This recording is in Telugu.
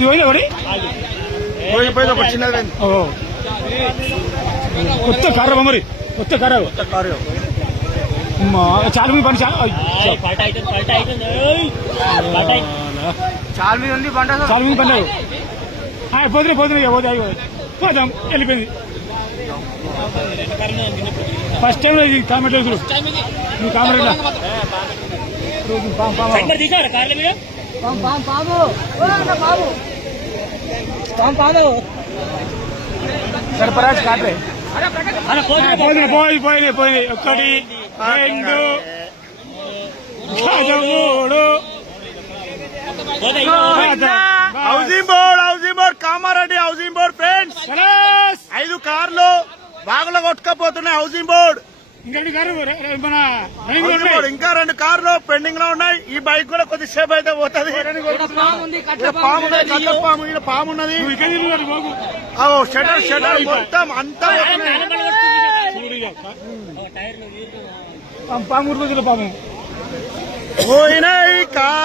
పోయిందా ఒకటి ఒక చిన్నది కొత్త కారు మరి? కొత్త కారు కారు అమ్మా, చాలా మంది పని చాలా మీద ఉంది బండ చాలా మంది పన్నారు పోతున్నా పోతున్నా ఇక పోతే అయ్యో పోదాం వెళ్ళిపోయింది. ఫస్ట్ టైం ఇది కామెంట్ చూడు నువ్వు కామెంట్ సెంటర్ తీసారా కార్ల మీద సర్పరాజ్ కాట్రే. పోయి పోయినాయి పోయినాయి ఒకటి రెండు మూడు housing board housing board Kamareddy housing board friends! ఐదు కార్లు బాగులో కొట్టుకపోతున్నాయి హౌసింగ్ బోర్డ్. ఇంకా రెండు కార్లు పెండింగ్లో ఉన్నాయి. ఈ బైక్ కూడా కొద్దిసేపు అయితే పోతుంది. పాము పాము ఇక్కడ పాము ఉన్నది. షటర్ షటర్ మొత్తం అంతా. పాము- పాము. పోయినాయి కార్